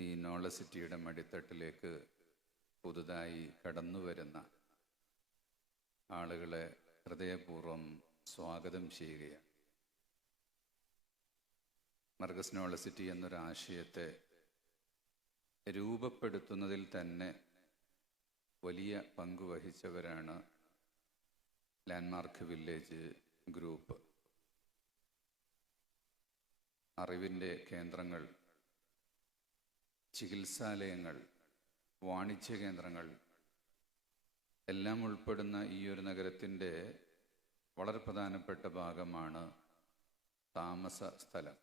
ഈ നോളജ് സിറ്റിയുടെ മടിത്തട്ടിലേക്ക് പുതുതായി കടന്നു വരുന്ന ആളുകളെ ഹൃദയപൂർവ്വം സ്വാഗതം ചെയ്യുകയാണ്. മർകസ് നോളജ് സിറ്റി എന്നൊരാശയത്തെ രൂപപ്പെടുത്തുന്നതിൽ തന്നെ വലിയ പങ്ക് വഹിച്ചവരാണ് ലാൻഡ്മാർക്ക് വില്ലേജ് ഗ്രൂപ്പ്. അറിവിൻ്റെ കേന്ദ്രങ്ങൾ, ചികിത്സാലയങ്ങൾ, വാണിജ്യ കേന്ദ്രങ്ങൾ എല്ലാം ഉൾപ്പെടുന്ന ഈ ഒരു നഗരത്തിൻ്റെ വളരെ പ്രധാനപ്പെട്ട ഭാഗമാണ് താമസ സ്ഥലം.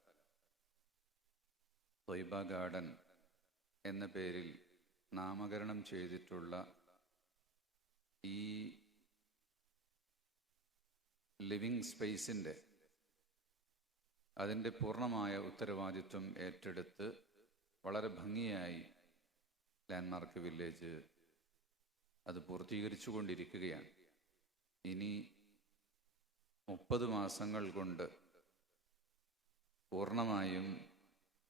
ത്വയ്ബ ഗാർഡൻ എന്ന പേരിൽ നാമകരണം ചെയ്തിട്ടുള്ള ഈ ലിവിങ് സ്പേസിൻ്റെ അതിൻ്റെ പൂർണ്ണമായ ഉത്തരവാദിത്വം ഏറ്റെടുത്ത് വളരെ ഭംഗിയായി ലാൻഡ്മാർക്ക് വില്ലേജ് അത് പൂർത്തീകരിച്ചു കൊണ്ടിരിക്കുകയാണ്. ഇനി 30 മാസങ്ങൾ കൊണ്ട് പൂർണ്ണമായും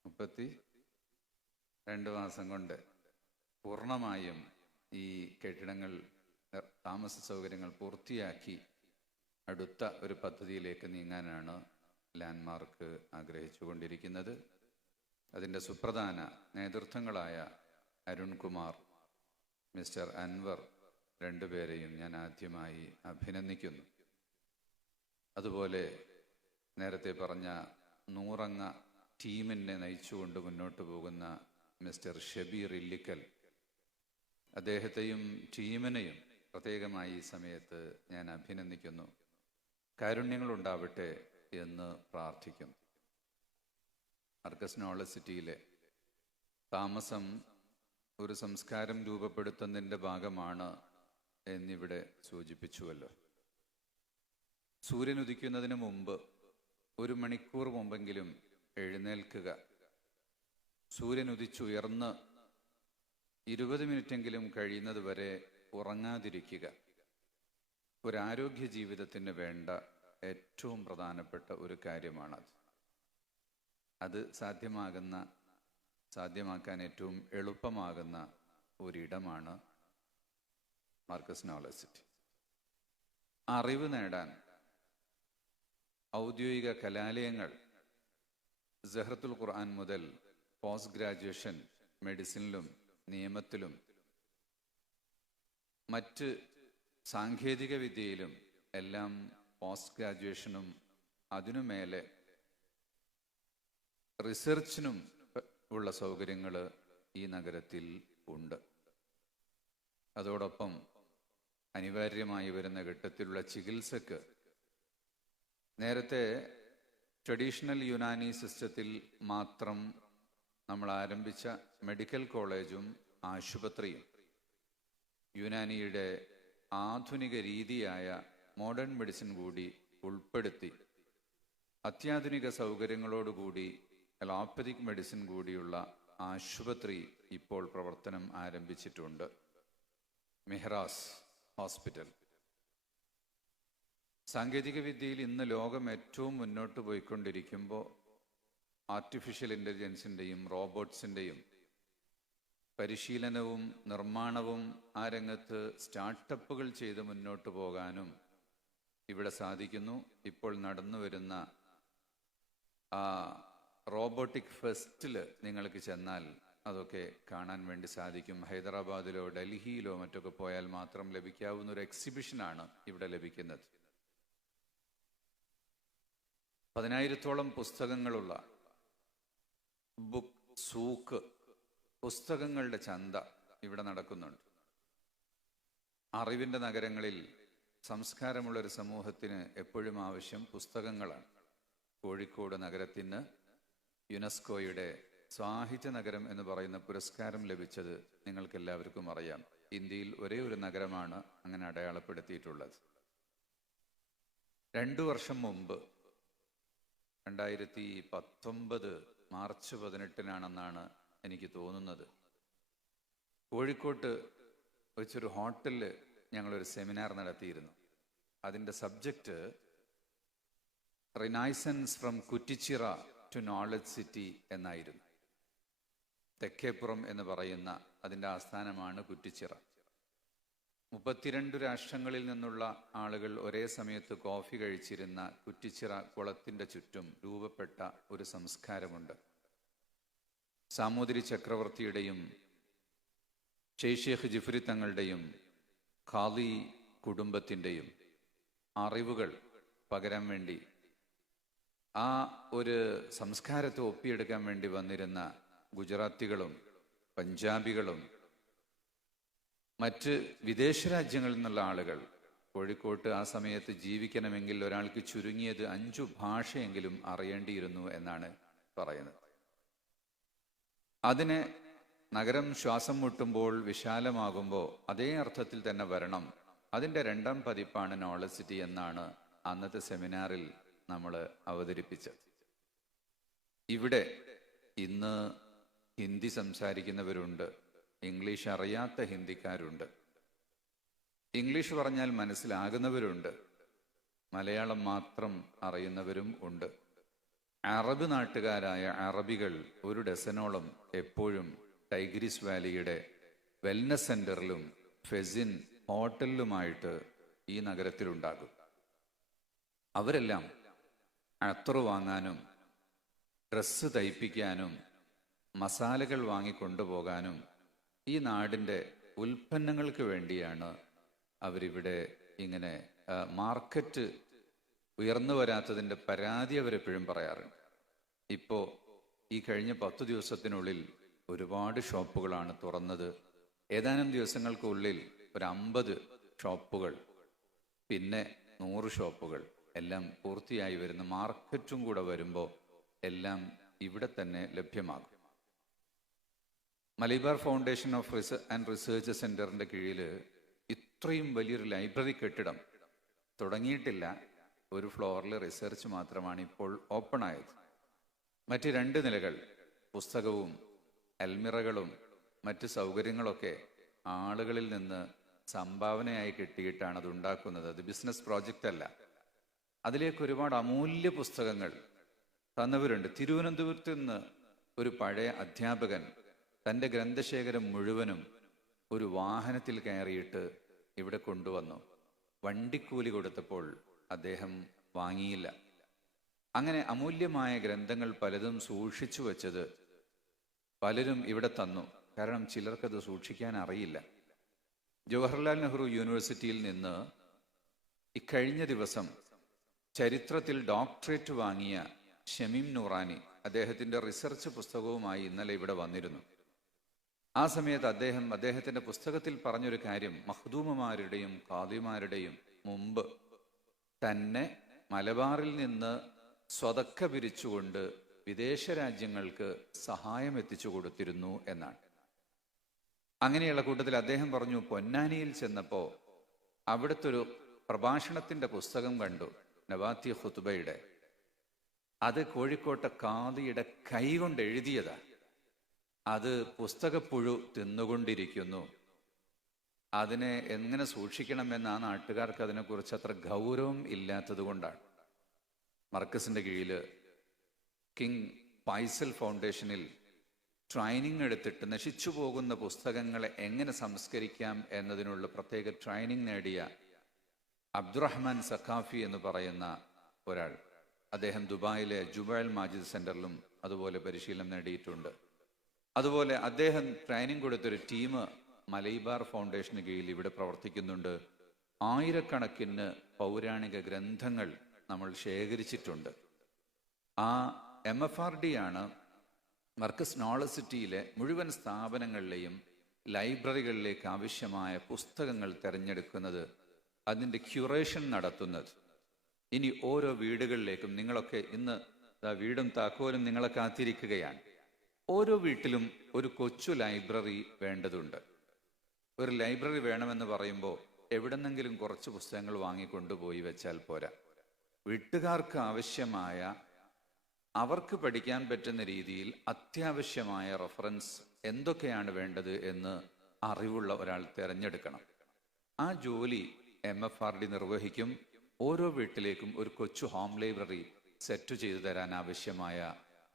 32 മാസം കൊണ്ട് പൂർണ്ണമായും ഈ കെട്ടിടങ്ങൾ, താമസ സൗകര്യങ്ങൾ പൂർത്തിയാക്കി അടുത്ത ഒരു പദ്ധതിയിലേക്ക് നീങ്ങാനാണ് ലാൻഡ്മാർക്ക് ആഗ്രഹിച്ചുകൊണ്ടിരിക്കുന്നത്. അതിൻ്റെ സുപ്രധാന നേതൃത്വങ്ങളായ അരുൺകുമാർ, മിസ്റ്റർ അൻവർ രണ്ടുപേരെയും ഞാൻ ആദ്യമായി അഭിനന്ദിക്കുന്നു. അതുപോലെ നേരത്തെ പറഞ്ഞ 100 അംഗ ടീമിനെ നയിച്ചുകൊണ്ട് മുന്നോട്ട് പോകുന്ന മിസ്റ്റർ ഷബീർ ഇല്ലിക്കൽ, അദ്ദേഹത്തെയും ടീമിനെയും പ്രത്യേകമായി ഈ സമയത്ത് ഞാൻ അഭിനന്ദിക്കുന്നു. കാരുണ്യങ്ങളുണ്ടാവട്ടെ എന്ന് പ്രാർത്ഥിക്കുന്നു. മർകസ് നോളജ് സിറ്റിയിലെ താമസം ഒരു സംസ്കാരം രൂപപ്പെടുത്തുന്നതിൻ്റെ ഭാഗമാണ് എന്നിവിടെ സൂചിപ്പിച്ചുവല്ലോ. സൂര്യൻ ഉദിക്കുന്നതിന് മുമ്പ് 1 മണിക്കൂർ മുമ്പെങ്കിലും എഴുന്നേൽക്കുക. സൂര്യൻ ഉദിച്ചുയർന്ന് 20 മിനിറ്റെങ്കിലും കഴിയുന്നത് വരെ ഉറങ്ങാതിരിക്കുക. ഒരാരോഗ്യ ജീവിതത്തിന് വേണ്ട ഏറ്റവും പ്രധാനപ്പെട്ട ഒരു കാര്യമാണത്. അത് സാധ്യമാക്കാൻ ഏറ്റവും എളുപ്പമാകുന്ന ഒരിടമാണ് മർകസ് നോളജ് സിറ്റി. അറിവ് നേടാൻ ഔദ്യോഗിക കലാലയങ്ങൾ, സഹ്റത്തുൽ ഖുർആൻ മുതൽ പോസ്റ്റ് ഗ്രാജുവേഷൻ മെഡിസിനിലും നിയമത്തിലും മറ്റ് സാങ്കേതിക വിദ്യയിലും എല്ലാം പോസ്റ്റ് ഗ്രാജുവേഷനും അതിനുമേലെ റിസർച്ചിനും ഉള്ള സൗകര്യങ്ങൾ ഈ നഗരത്തിൽ ഉണ്ട്. അതോടൊപ്പം അനിവാര്യമായി വരുന്ന ഘട്ടത്തിലുള്ള ചികിത്സക്ക് നേരത്തെ ട്രഡീഷണൽ യുനാനി സിസ്റ്റത്തിൽ മാത്രം നമ്മൾ ആരംഭിച്ച മെഡിക്കൽ കോളേജും ആശുപത്രിയും യുനാനിയുടെ ആധുനിക രീതിയായ മോഡേൺ മെഡിസിൻ കൂടി ഉൾപ്പെടുത്തി അത്യാധുനിക സൗകര്യങ്ങളോടുകൂടി അലോപ്പതിക് മെഡിസിൻ കൂടിയുള്ള ആശുപത്രി ഇപ്പോൾ പ്രവർത്തനം ആരംഭിച്ചിട്ടുണ്ട്. മെഹ്റാസ് ഹോസ്പിറ്റൽ. സാങ്കേതിക വിദ്യയിൽ ഇന്ന് ലോകം ഏറ്റവും മുന്നോട്ട് പോയിക്കൊണ്ടിരിക്കുമ്പോൾ ആർട്ടിഫിഷ്യൽ ഇൻ്റലിജൻസിൻ്റെയും റോബോട്ട്സിൻ്റെയും പരിശീലനവും നിർമ്മാണവും ആ രംഗത്ത് സ്റ്റാർട്ടപ്പുകൾ ചെയ്ത് മുന്നോട്ട് പോകാനും ഇവിടെ സാധിക്കുന്നു. ഇപ്പോൾ നടന്നു വരുന്ന ആ റോബോട്ടിക് ഫെസ്റ്റിൽ നിങ്ങൾക്ക് ചെന്നാൽ അതൊക്കെ കാണാൻ വേണ്ടി സാധിക്കും. ഹൈദരാബാദിലോ ഡൽഹിയിലോ മറ്റൊക്കെ പോയാൽ മാത്രം ലഭിക്കാവുന്ന ഒരു എക്സിബിഷനാണ് ഇവിടെ ലഭിക്കുന്നത്. 10,000-ഓളം പുസ്തകങ്ങളുള്ള ബുക്ക് സൂക്ക്, പുസ്തകങ്ങളുടെ ചന്ത ഇവിടെ നടക്കുന്നുണ്ട്. അറിവിൻ്റെ നഗരങ്ങളിൽ സംസ്കാരമുള്ളൊരു സമൂഹത്തിന് എപ്പോഴും ആവശ്യം പുസ്തകങ്ങളാണ്. കോഴിക്കോട് നഗരത്തിന് യുനെസ്കോയുടെ സാഹിത്യ നഗരം എന്ന് പറയുന്ന പുരസ്കാരം ലഭിച്ചത് നിങ്ങൾക്കെല്ലാവർക്കും അറിയാം. ഇന്ത്യയിൽ ഒരേ ഒരു നഗരമാണ് അങ്ങനെ അടയാളപ്പെടുത്തിയിട്ടുള്ളത്. 2 വർഷം മുമ്പ് 2019 മാർച്ച് 18-നാണെന്നാണ് എനിക്ക് തോന്നുന്നത്, കോഴിക്കോട്ട് വെച്ചൊരു ഹോട്ടലിൽ ഞങ്ങളൊരു സെമിനാർ നടത്തിയിരുന്നു. അതിൻ്റെ subject renaissance from Kuttichira to knowledge city എന്നായിരുന്നു. തെക്കേപ്പുറം എന്ന് പറയുന്ന അതിൻ്റെ ആസ്ഥാനമാണ് കുറ്റിച്ചിറ. 32 രാഷ്ട്രങ്ങളിൽ നിന്നുള്ള ആളുകൾ ഒരേ സമയത്ത് കോഫി കഴിച്ചിരുന്ന കുറ്റിച്ചിറ കുളത്തിൻ്റെ ചുറ്റും രൂപപ്പെട്ട ഒരു സംസ്കാരമുണ്ട്. സാമൂതിരി ചക്രവർത്തിയുടെയും ഷെയ്ഖ് ജിഫ്രി തങ്ങളുടെയും ഖാദി കുടുംബത്തിൻ്റെയും അറിവുകൾ പകരാൻ വേണ്ടി ആ ഒരു സംസ്കാരത്തെ ഒപ്പിയെടുക്കാൻ വേണ്ടി വന്നിരുന്ന ഗുജറാത്തികളും പഞ്ചാബികളും മറ്റ് വിദേശ രാജ്യങ്ങളിൽ നിന്നുള്ള ആളുകൾ കോഴിക്കോട്ട് ആ സമയത്ത് ജീവിക്കണമെങ്കിൽ ഒരാൾക്ക് ചുരുങ്ങിയത് 5 ഭാഷയെങ്കിലും അറിയേണ്ടിയിരുന്നു എന്നാണ് പറയുന്നത്. അതിന് നഗരം ശ്വാസം മുട്ടുമ്പോൾ വിശാലമാകുമ്പോൾ അതേ അർത്ഥത്തിൽ തന്നെ വരണം. അതിൻ്റെ 2ാം പതിപ്പാണ് നോളജ് സിറ്റി എന്നാണ് അന്നത്തെ സെമിനാറിൽ നമ്മൾ അവതരിപ്പിച്ചത്. ഇവിടെ ഇന്ന് ഹിന്ദി സംസാരിക്കുന്നവരുണ്ട്, ഇംഗ്ലീഷ് അറിയാത്ത ഹിന്ദിക്കാരുണ്ട്, ഇംഗ്ലീഷ് പറഞ്ഞാൽ മനസ്സിലാകുന്നവരുണ്ട്, മലയാളം മാത്രം അറിയുന്നവരും ഉണ്ട്. അറബ് നാട്ടുകാരായ അറബികൾ 1 ഡസനോളം എപ്പോഴും ടൈഗ്രിസ് വാലിയുടെ വെൽനസ് സെന്ററിലും ഫെസിൻ ഹോട്ടലിലുമായിട്ട് ഈ നഗരത്തിലുണ്ടാകും. അവരെല്ലാം അത്തറ് വാങ്ങാനും ഡ്രസ്സ് തയ്പ്പിക്കാനും മസാലകൾ വാങ്ങിക്കൊണ്ടുപോകാനും ഈ നാടിൻ്റെ ഉൽപ്പന്നങ്ങൾക്ക് വേണ്ടിയാണ് അവരിവിടെ ഇങ്ങനെ മാർക്കറ്റ് ഉയർന്നു വരാത്തതിൻ്റെ പരാതി അവരെപ്പോഴും പറയാറുണ്ട്. ഇപ്പോൾ ഈ കഴിഞ്ഞ 10 ദിവസത്തിനുള്ളിൽ ഒരുപാട് ഷോപ്പുകളാണ് തുറന്നത്. ഏതാനും ദിവസങ്ങൾക്കുള്ളിൽ ഒരു 50 ഷോപ്പുകൾ, പിന്നെ 100 ഷോപ്പുകൾ എല്ലാം പൂർത്തിയായി വരുന്ന മാർക്കറ്റും കൂടെ വരുമ്പോൾ എല്ലാം ഇവിടെ തന്നെ ലഭ്യമാകും. മലബാർ ഫൗണ്ടേഷൻ ഓഫ് റിസർച്ച് സെന്ററിന്റെ കീഴിൽ ഇത്രയും വലിയൊരു ലൈബ്രറി കെട്ടിടം തുടങ്ങിയിട്ടില്ല. ഒരു ഫ്ലോറിൽ റിസർച്ച് മാത്രമാണ് ഇപ്പോൾ ഓപ്പൺ ആയത്. മറ്റ് 2 നിലകൾ പുസ്തകവും അൽമിറകളും മറ്റ് സൗകര്യങ്ങളൊക്കെ ആളുകളിൽ നിന്ന് സംഭാവനയായി കിട്ടിയിട്ടാണ് അത് ഉണ്ടാക്കുന്നത്. അത് ബിസിനസ് പ്രോജക്റ്റ് അല്ല. അതിലേക്ക് ഒരുപാട് അമൂല്യ പുസ്തകങ്ങൾ തന്നവരുണ്ട്. തിരുവനന്തപുരത്ത് നിന്ന് ഒരു പഴയ അധ്യാപകൻ തൻ്റെ ഗ്രന്ഥശേഖരം മുഴുവനും ഒരു വാഹനത്തിൽ കയറിയിട്ട് ഇവിടെ കൊണ്ടുവന്നു. വണ്ടിക്കൂലി കൊടുത്തപ്പോൾ അദ്ദേഹം വാങ്ങിയില്ല. അങ്ങനെ അമൂല്യമായ ഗ്രന്ഥങ്ങൾ പലതും സൂക്ഷിച്ചു വച്ചത് പലരും ഇവിടെ തന്നു. കാരണം ചിലർക്കത് സൂക്ഷിക്കാൻ അറിയില്ല. ജവഹർലാൽ നെഹ്റു യൂണിവേഴ്സിറ്റിയിൽ നിന്ന് ഇക്കഴിഞ്ഞ ദിവസം ചരിത്രത്തിൽ ഡോക്ടറേറ്റ് വാങ്ങിയ ഷമീം നൂറാനി അദ്ദേഹത്തിൻ്റെ റിസർച്ച് പുസ്തകവുമായി ഇന്നലെ ഇവിടെ വന്നിരുന്നു. ആ സമയത്ത് അദ്ദേഹത്തിൻ്റെ പുസ്തകത്തിൽ പറഞ്ഞൊരു കാര്യം, മഖ്ദൂമമാരുടെയും ഖാദിമാരുടെയും മുമ്പ് തന്നെ മലബാറിൽ നിന്ന് സ്വതക്ക പിരിച്ചുകൊണ്ട് വിദേശ രാജ്യങ്ങൾക്ക് സഹായം എത്തിച്ചു കൊടുത്തിരുന്നു എന്നാണ്. അങ്ങനെയുള്ള കൂട്ടത്തിൽ അദ്ദേഹം പറഞ്ഞു, പൊന്നാനിയിൽ ചെന്നപ്പോൾ അവിടുത്തെ ഒരു പ്രഭാഷണത്തിൻ്റെ പുസ്തകം കണ്ടു, നവാത്തി ഖുത്ബയുടെ. അത് കോഴിക്കോട്ടെ ഖാദിയുടെ കൈ കൊണ്ട് എഴുതിയതാണ്. അത് പുസ്തകപ്പുഴു തിന്നുകൊണ്ടിരിക്കുന്നു. അതിനെ എങ്ങനെ സൂക്ഷിക്കണമെന്ന് ആ നാട്ടുകാർക്ക് അതിനെക്കുറിച്ച് അത്ര ഗൗരവം ഇല്ലാത്തത് കൊണ്ടാണ്. മർക്കസിന്റെ കീഴിൽ കിങ് ഫൈസൽ ഫൗണ്ടേഷനിൽ ട്രെയിനിങ് എടുത്തിട്ട് നശിച്ചു പോകുന്ന പുസ്തകങ്ങളെ എങ്ങനെ സംസ്കരിക്കാം എന്നതിനുള്ള പ്രത്യേക ട്രെയിനിങ് നേടിയ അബ്ദുറഹ്മാൻ സഖാഫി എന്ന് പറയുന്ന ഒരാൾ, അദ്ദേഹം ദുബായിലെ ജുബൈൽ മാജിദ് സെന്ററിലും അതുപോലെ പരിശീലനം നേടിയിട്ടുണ്ട്. അതുപോലെ അദ്ദേഹം ട്രെയിനിങ് കൊടുത്തൊരു ടീം മലബാർ ഫൗണ്ടേഷന് കീഴിൽ ഇവിടെ പ്രവർത്തിക്കുന്നുണ്ട്. 1000കണക്കിന് പൗരാണിക ഗ്രന്ഥങ്ങൾ നമ്മൾ ശേഖരിച്ചിട്ടുണ്ട്. ആ MFRD ആണ് മർക്കസ് നോളജ് സിറ്റിയിലെ മുഴുവൻ സ്ഥാപനങ്ങളിലെയും ലൈബ്രറികളിലേക്ക് ആവശ്യമായ പുസ്തകങ്ങൾ തിരഞ്ഞെടുക്കുന്നത്, അതിൻ്റെ ക്യൂറേഷൻ നടത്തുന്നത്. ഇനി ഓരോ വീടുകളിലേക്കും, നിങ്ങളൊക്കെ ഇന്ന് വീടും താക്കോലും നിങ്ങളെ കാത്തിരിക്കുകയാണ്. ഓരോ വീട്ടിലും ഒരു കൊച്ചു ലൈബ്രറി വേണ്ടതുണ്ട്. ഒരു ലൈബ്രറി വേണമെന്ന് പറയുമ്പോൾ എവിടെന്നെങ്കിലും കുറച്ച് പുസ്തകങ്ങൾ വാങ്ങിക്കൊണ്ടുപോയി വെച്ചാൽ പോരാ. വീട്ടുകാർക്ക് ആവശ്യമായ, അവർക്ക് പഠിക്കാൻ പറ്റുന്ന രീതിയിൽ അത്യാവശ്യമായ റെഫറൻസ് എന്തൊക്കെയാണ് വേണ്ടത് എന്ന് അറിവുള്ള ഒരാൾ തിരഞ്ഞെടുക്കണം. ആ ജോലി MFRD നിർവഹിക്കും. ഓരോ വീട്ടിലേക്കും ഒരു കൊച്ചു ഹോം ലൈബ്രറി സെറ്റ് ചെയ്തു തരാൻ ആവശ്യമായ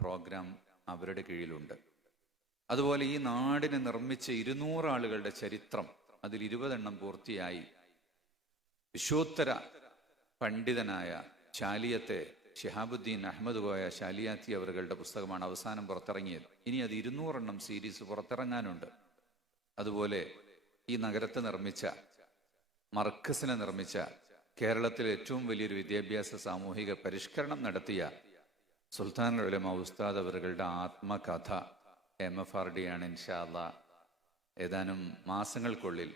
പ്രോഗ്രാം അവരുടെ കീഴിലുണ്ട്. അതുപോലെ ഈ നാടിനെ നിർമ്മിച്ച 200 ആളുകളുടെ ചരിത്രം, അതിൽ 20 പൂർത്തിയായി. വിശ്വോത്തര പണ്ഡിതനായ ശാലിയത്തെ ഷിഹാബുദ്ദീൻ അഹമ്മദ് കോയ ശാലിയാത്തി അവരുടെ പുസ്തകമാണ് അവസാനം പുറത്തിറങ്ങിയത്. ഇനി അത് 200 സീരീസ് പുറത്തിറങ്ങാനുണ്ട്. അതുപോലെ ഈ നഗരത്തെ നിർമ്മിച്ച, മർക്കസിനെ നിർമ്മിച്ച, കേരളത്തിലെ ഏറ്റവും വലിയൊരു വിദ്യാഭ്യാസ സാമൂഹിക പരിഷ്കരണം നടത്തിയ സുൽത്താനുൽ ഉലമ ഉസ്താദ് അവരുടെ ആത്മകഥ MFRD ആണ്. ഇൻഷാ അല്ലാഹ് ഏതാനും മാസങ്ങൾക്കുള്ളിൽ,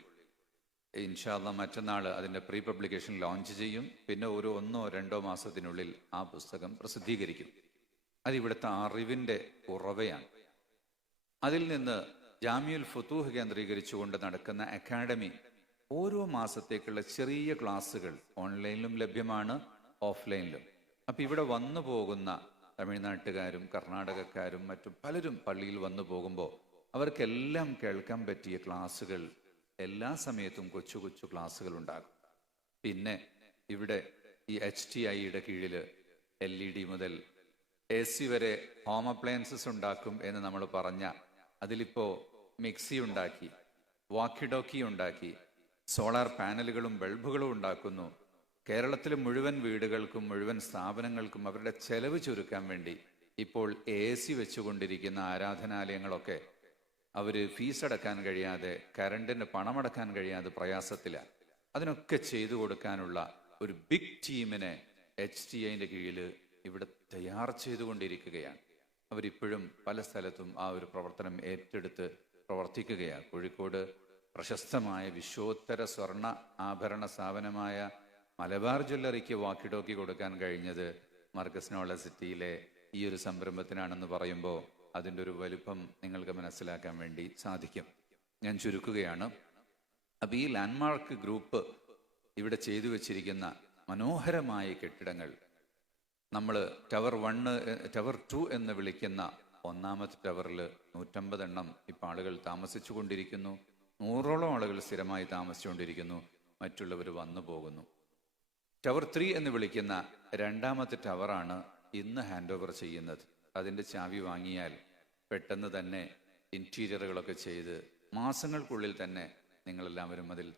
ഇൻഷാ അല്ലാഹ് മറ്റന്നാൾ അതിൻ്റെ പ്രീ പബ്ലിക്കേഷൻ ലോഞ്ച് ചെയ്യും. പിന്നെ ഒരു 1-2 മാസത്തിനുള്ളിൽ ആ പുസ്തകം പ്രസിദ്ധീകരിക്കും. അതിവിടുത്തെ അറിവിൻ്റെ ഉറവയാണ്. അതിൽ നിന്ന് ജാമിയുൽ ഫുതൂഹ് കേന്ദ്രീകരിച്ചുകൊണ്ട് നടക്കുന്ന അക്കാഡമി ഓരോ മാസത്തേക്കുള്ള ചെറിയ ക്ലാസ്സുകൾ ഓൺലൈനിലും ലഭ്യമാണ്, ഓഫ്ലൈനിലും. അപ്പം ഇവിടെ വന്നു പോകുന്ന തമിഴ്നാട്ടുകാരും കർണാടകക്കാരും മറ്റും പലരും പള്ളിയിൽ വന്നു പോകുമ്പോൾ അവർക്കെല്ലാം കേൾക്കാൻ പറ്റിയ ക്ലാസ്സുകൾ എല്ലാ സമയത്തും കൊച്ചു കൊച്ചു ക്ലാസ്സുകൾ ഉണ്ടാകും. പിന്നെ ഇവിടെ ഈ HTIയുടെ കീഴിൽ LED മുതൽ AC വരെ ഹോം അപ്ലയൻസസ് ഉണ്ടാക്കും എന്ന് നമ്മൾ പറഞ്ഞ, അതിലിപ്പോൾ മിക്സി ഉണ്ടാക്കി, വാക്കി ഡോക്കി ഉണ്ടാക്കി, സോളാർ പാനലുകളും ബൾബുകളും ഉണ്ടാക്കുന്നു. കേരളത്തിലെ മുഴുവൻ വീടുകൾക്കും മുഴുവൻ സ്ഥാപനങ്ങൾക്കും അവരുടെ ചെലവ് ചുരുക്കാൻ വേണ്ടി ഇപ്പോൾ AC വെച്ചുകൊണ്ടിരിക്കുന്ന ആരാധനാലയങ്ങളൊക്കെ അവർ ഫീസ് അടക്കാൻ കഴിയാതെ, കറണ്ടിന് പണമടക്കാൻ കഴിയാതെ പ്രയാസത്തിലാണ്. അതിനൊക്കെ ചെയ്തു കൊടുക്കാനുള്ള ഒരു ബിഗ് ടീമിനെ HTIന്റെ കീഴിൽ ഇവിടെ തയ്യാർ ചെയ്തുകൊണ്ടിരിക്കുകയാണ്. അവരിപ്പോഴും പല സ്ഥലത്തും ആ ഒരു പ്രവർത്തനം ഏറ്റെടുത്ത് പ്രവർത്തിക്കുകയാണ്. കോഴിക്കോട് പ്രശസ്തമായ വിശ്വോത്തര സ്വർണ്ണ ആഭരണ സ്ഥാപനമായ മലബാർ ജ്വല്ലറിക്ക് വാക്കി ടോക്കി കൊടുക്കാൻ കഴിഞ്ഞത് മർക്കസ് നോളജ് സിറ്റിയിലെ ഈ ഒരു സംരംഭത്തിനാണെന്ന് പറയുമ്പോൾ അതിൻ്റെ ഒരു വലുപ്പം നിങ്ങൾക്ക് മനസ്സിലാക്കാൻ വേണ്ടി സാധിക്കും. ഞാൻ ചുരുക്കുകയാണ്. അപ്പോൾ ഈ ലാൻഡ്മാർക്ക് ഗ്രൂപ്പ് ഇവിടെ ചെയ്തു വച്ചിരിക്കുന്ന മനോഹരമായ കെട്ടിടങ്ങൾ, നമ്മൾ ടവർ 1, ടവർ 2 എന്ന് വിളിക്കുന്ന ഒന്നാമത്തെ ടവറിൽ 150 ഇപ്പോൾ ആളുകൾ താമസിച്ചു കൊണ്ടിരിക്കുന്നു. 100ഓളം ആളുകൾ സ്ഥിരമായി താമസിച്ചുകൊണ്ടിരിക്കുന്നു. മറ്റുള്ളവർ വന്നു പോകുന്നു. ടവർ 3 എന്ന് വിളിക്കുന്ന രണ്ടാമത്തെ ടവറാണ് ഇന്ന് ഹാൻഡ് ഓവർ ചെയ്യുന്നത്. അതിൻ്റെ ചാവി വാങ്ങിയാൽ പെട്ടെന്ന് തന്നെ ഇൻറ്റീരിയറുകളൊക്കെ ചെയ്ത് മാസങ്ങൾക്കുള്ളിൽ തന്നെ നിങ്ങളെല്ലാവരും അതിൽ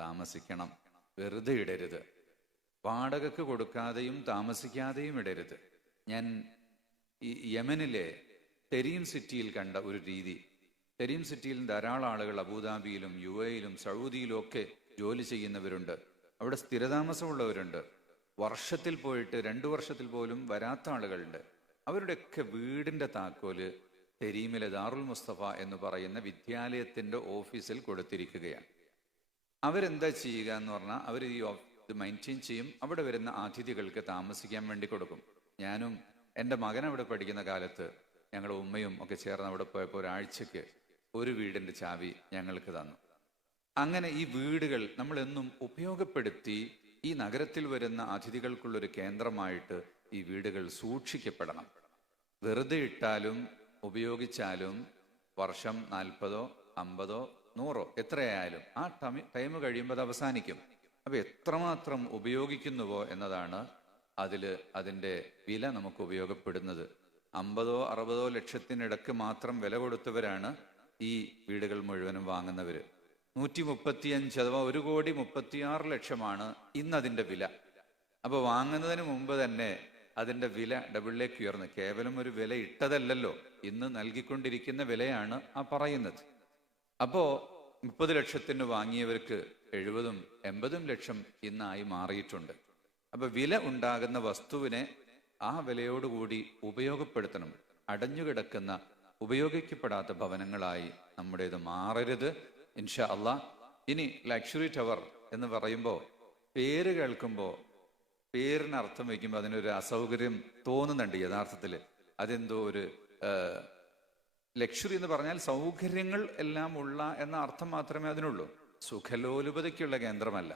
താമസിക്കണം. വെറുതെ ഇടരുത്. വാടകയ്ക്ക് കൊടുക്കാതെയും താമസിക്കാതെയും ഇടരുത്. ഞാൻ ഈ യമനിലെ തെരീം സിറ്റിയിൽ കണ്ട ഒരു രീതി, തെരീം സിറ്റിയിൽ ധാരാളം ആളുകൾ അബുദാബിയിലും UAEയിലും സൗദിയിലും ഒക്കെ ജോലി ചെയ്യുന്നവരുണ്ട്. അവിടെ സ്ഥിരതാമസമുള്ളവരുണ്ട്. വർഷത്തിൽ പോയിട്ട് 2 വർഷത്തിൽ പോലും വരാത്ത ആളുകളുണ്ട്. അവരുടെയൊക്കെ വീടിൻ്റെ താക്കോല് തെരീമിലെ ദാറുൽ മുസ്തഫ എന്ന് പറയുന്ന വിദ്യാലയത്തിൻ്റെ ഓഫീസിൽ കൊടുത്തിരിക്കുകയാണ്. അവരെന്താ ചെയ്യുക എന്ന് പറഞ്ഞാൽ, അവർ ഈ ഇത് മെയിൻറ്റെയിൻ ചെയ്യും. അവിടെ വരുന്ന അതിഥികൾക്ക് താമസിക്കാൻ വേണ്ടി കൊടുക്കും. ഞാനും എൻ്റെ മകൻ അവിടെ പഠിക്കുന്ന കാലത്ത് ഞങ്ങളുടെ ഉമ്മയും ഒക്കെ ചേർന്ന് അവിടെ പോയപ്പോൾ ഒരാഴ്ചക്ക് ഒരു വീടിൻ്റെ ചാവി ഞങ്ങൾക്ക് തന്നു. അങ്ങനെ ഈ വീടുകൾ നമ്മളെന്നും ഉപയോഗപ്പെടുത്തി ഈ നഗരത്തിൽ വരുന്ന അതിഥികൾക്കുള്ളൊരു കേന്ദ്രമായിട്ട് ഈ വീടുകൾ സൂക്ഷിക്കപ്പെടണം. വെറുതെ ഇട്ടാലും ഉപയോഗിച്ചാലും വർഷം 40, 50, 100 എത്രയായാലും ആ ടൈം കഴിയുമ്പോൾ അത് അവസാനിക്കും. അപ്പോൾ എത്രമാത്രം ഉപയോഗിക്കുന്നുവോ എന്നതാണ് അതിൻ്റെ വില നമുക്ക് ഉപയോഗപ്പെടുന്നത്. 50, 60 ലക്ഷത്തിനിടക്ക് മാത്രം വില കൊടുത്തവരാണ് ഈ വീടുകൾ മുഴുവനും വാങ്ങുന്നവർ. 135 അഥവാ 1,36,00,000 ഇന്നതിൻ്റെ വില. അപ്പോൾ വാങ്ങുന്നതിന് മുമ്പ് തന്നെ അതിൻ്റെ വില ഡബിളിലേക്ക് ഉയർന്നു. കേവലം ഒരു വില ഇട്ടതല്ലല്ലോ, ഇന്ന് നൽകിക്കൊണ്ടിരിക്കുന്ന വിലയാണ് ആ പറയുന്നത്. അപ്പോൾ 30 ലക്ഷത്തിന് വാങ്ങിയവർക്ക് 70, 80 ലക്ഷം ഇന്നായി മാറിയിട്ടുണ്ട്. അപ്പോൾ വില ഉണ്ടാകുന്ന വസ്തുവിനെ ആ വിലയോടുകൂടി ഉപയോഗപ്പെടുത്തണം. അടഞ്ഞുകിടക്കുന്ന ഉപയോഗിക്കപ്പെടാത്ത ഭവനങ്ങളായി നമ്മുടേത് മാറരുത് ഇൻഷാ അള്ളാഹ്. ഇനി ലക്ഷറി ടവർ എന്ന് പറയുമ്പോൾ പേര് കേൾക്കുമ്പോൾ, പേരിന് അർത്ഥം വയ്ക്കുമ്പോൾ അതിനൊരു അസൗകര്യം തോന്നുന്നുണ്ട്. യഥാർത്ഥത്തിൽ അതെന്തോ ഒരു ലക്ഷറി എന്ന് പറഞ്ഞാൽ സൗകര്യങ്ങൾ എല്ലാം ഉള്ള എന്ന അർത്ഥം മാത്രമേ അതിനുള്ളൂ. സുഖലോലുപതയ്ക്കുള്ള കേന്ദ്രമല്ല.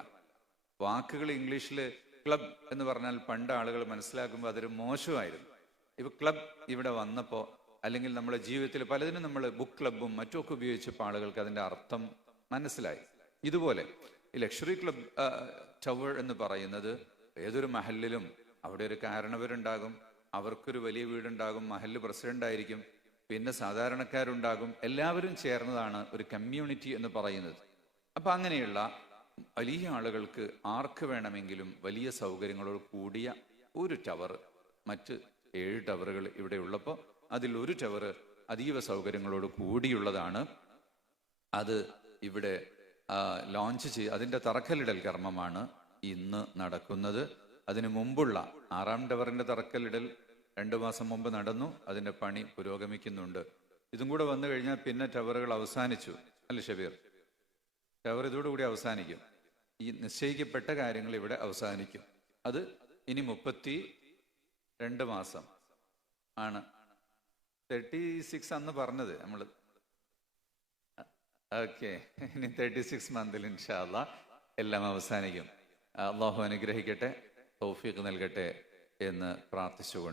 വാക്കുകൾ ഇംഗ്ലീഷിൽ ക്ലബ് എന്ന് പറഞ്ഞാൽ പണ്ട് ആളുകൾ മനസ്സിലാക്കുമ്പോൾ അതൊരു മോശമായിരുന്നു. ഇപ്പൊ ക്ലബ് ഇവിടെ വന്നപ്പോൾ, അല്ലെങ്കിൽ നമ്മുടെ ജീവിതത്തിൽ പലതിനും നമ്മൾ ബുക്ക് ക്ലബും മറ്റുമൊക്കെ ഉപയോഗിച്ചപ്പോൾ ആളുകൾക്ക് അതിൻ്റെ അർത്ഥം മനസ്സിലായി. ഇതുപോലെ ഈ ലക്ഷറി ക്ലബ് ടവർ എന്ന് പറയുന്നത് ഏതൊരു മഹലിലും അവിടെ ഒരു കാരണവരുണ്ടാകും, അവർക്കൊരു വലിയ വീടുണ്ടാകും, മഹല്ല് പ്രസിഡന്റ് ആയിരിക്കും. പിന്നെ സാധാരണക്കാരുണ്ടാകും. എല്ലാവരും ചേർന്നതാണ് ഒരു കമ്മ്യൂണിറ്റി എന്ന് പറയുന്നത്. അപ്പം അങ്ങനെയുള്ള വലിയ ആളുകൾക്ക് ആർക്ക് വേണമെങ്കിലും വലിയ സൗകര്യങ്ങളോട് കൂടിയ ഒരു ടവർ, മറ്റ് 7 ടവറുകൾ ഇവിടെ ഉള്ളപ്പോൾ അതിൽ ഒരു ടവർ അതീവ സൗകര്യങ്ങളോട് കൂടിയുള്ളതാണ്. അത് ഇവിടെ ലോഞ്ച് അതിൻ്റെ തറക്കല്ലിടൽ കർമ്മമാണ് ഇന്ന് നടക്കുന്നത്. അതിനു മുമ്പുള്ള 6ാം ടവറിൻ്റെ തറക്കല്ലിടൽ 2 മാസം മുമ്പ് നടന്നു. അതിൻ്റെ പണി പുരോഗമിക്കുന്നുണ്ട്. ഇതും കൂടെ വന്നു കഴിഞ്ഞാൽ പിന്നെ ടവറുകൾ അവസാനിച്ചു അല്ലേ ഷബീർ? ടവർ ഇതോടുകൂടി അവസാനിക്കും. ഈ നിശ്ചയിക്കപ്പെട്ട കാര്യങ്ങൾ ഇവിടെ അവസാനിക്കും. അത് ഇനി 32 മാസം ആണ്. 36 അന്ന് പറഞ്ഞത് നമ്മൾ. ഓക്കെ, ഇനി 36 മന്തിൽ ഇൻഷാ അല്ലാഹ് എല്ലാം അവസാനിക്കും. അള്ളാഹു അനുഗ്രഹിക്കട്ടെ, തൗഫീഖ് നൽകട്ടെ എന്ന് പ്രാർത്ഥിച്ചുകൊണ്ട്